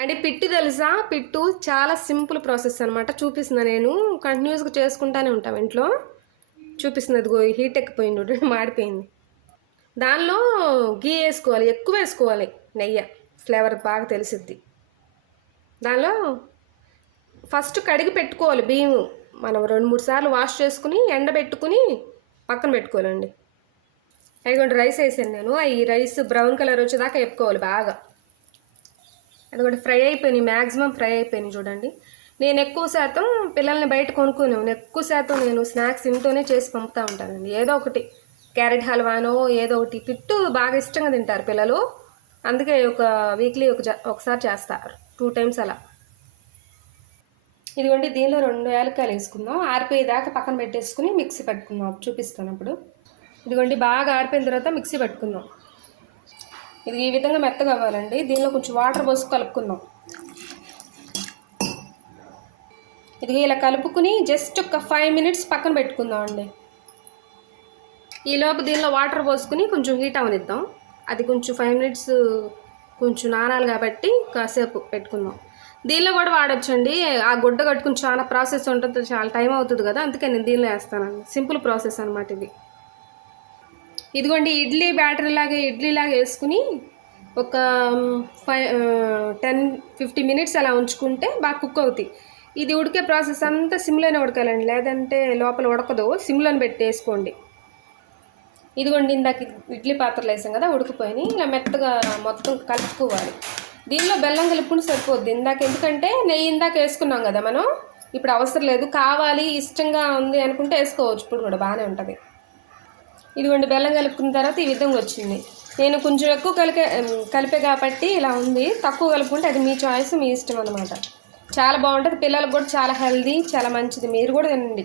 And పిట్టు తెలుసా? పిట్టు చాలా simple process అనమాట. చూపిస్తున్నా నేను. కంటిన్యూస్‌గా చేసుకుంటానే ఉంటాం ఇంట్లో. చూపిస్తున్నా ఇదిగో హీట్ ఎక్కిపోయింది చూడండి మాడిపోయింది. దానిలో ఘీ ఏసుకోవాలి. ఎక్కువ వేసుకోవాలి నెయ్యి. ఫ్లేవర్ బాగా తెలిసిద్ది. దానిలో ఫస్ట్ కడిగి పెట్టుకోవాలి బియ్యం. మనం 2, 3 సార్లు వాష్ చేసుకుని ఎండబెట్టుకుని పక్కన పెట్టుకోవాలండి. అదిగోండి రైస్ వేసాను నేను. ఈ రైస్ బ్రౌన్ కలర్ వచ్చేదాకా వేపుకోవాలి బాగా. అదిగోండి ఫ్రై అయిపోయినాయి. మ్యాక్సిమం ఫ్రై అయిపోయినాయి చూడండి. నేను ఎక్కువ శాతం పిల్లల్ని బయట కొనుక్కోను. ఎక్కువ శాతం నేను స్నాక్స్ ఇంట్లోనే చేసి పంపుతూ ఉంటానండి. ఏదో ఒకటి క్యారెట్ హల్వానో ఏదో ఒకటి. పిట్టు బాగా ఇష్టంగా తింటారు పిల్లలు. అందుకే ఒక వీక్లీ ఒకసారి చేస్తారు. 2 టైమ్స్ అలా. ఇదిగోండి దీనిలో 2 యాలక్కాయలు వేసుకుందాం. ఆరిపోయేదాకా పక్కన పెట్టేసుకుని మిక్సీ పట్టుకుందాం. చూపిస్తాను అప్పుడు. ఇదిగోండి బాగా ఆరిపోయిన తర్వాత మిక్సీ పట్టుకుందాం. ఇది ఈ విధంగా మెత్తగా అవ్వాలండి. దీనిలో కొంచెం వాటర్ పోసి కలుపుకుందాం. ఇది ఇలా కలుపుకుని జస్ట్ ఒక 5 మినిట్స్ పక్కన పెట్టుకుందాం అండి. ఈలోపు దీనిలో వాటర్ పోసుకుని కొంచెం హీట్ అవనిద్దాం. అది కొంచెం 5 మినిట్స్ కొంచెం నానాలి కాబట్టి కాసేపు పెట్టుకుందాం. దీనిలో కూడా వాడొచ్చండి. ఆ గుడ్డ కట్టుకుని చాలా ప్రాసెస్ ఉంటుంది, చాలా టైం అవుతుంది కదా, అందుకే నేను దీనిలో వేస్తానండి. సింపుల్ ప్రాసెస్ అనమాట ఇది. ఇదిగోండి ఇడ్లీ బ్యాటర్ లాగే ఇడ్లీలాగా వేసుకుని ఒక 10-15 మినిట్స్ అలా ఉంచుకుంటే బాగా కుక్ అవుతాయి. ఇది ఉడికే ప్రాసెస్ అంతా సిమ్లోనే ఉడకాలండి, లేదంటే లోపల ఉడకదు. సిమ్లోనే పెట్టి వేసుకోండి. ఇదిగోండి ఇందాక ఇడ్లీ పాత్రలు వేసాం కదా, ఉడికిపోయినాయి. ఇలా మెత్తగా మొత్తం కలుపుకోవాలి. దీనిలో బెల్లం కలుపుకుంటే సరిపోద్ది. ఎందుకంటే నెయ్యి ఇందాక వేసుకున్నాం కదా మనం, ఇప్పుడు అవసరం లేదు. కావాలి ఇష్టంగా ఉంది అనుకుంటే వేసుకోవచ్చు. ఇప్పుడు కూడా బాగానే ఉంటుంది. ఇదిగోండి బెల్లం కలుపుకున్న తర్వాత ఈ విధంగా వచ్చింది. నేను కొంచెం ఎక్కువ కలిపే కాబట్టి ఇలా ఉంది. తక్కువ కలుపుకుంటే అది మీ చాయిస్, మీ ఇష్టం అనమాట. చాలా బాగుంటుంది. పిల్లలకు కూడా చాలా హెల్దీ, చాలా మంచిది. మీరు కూడా తినండి.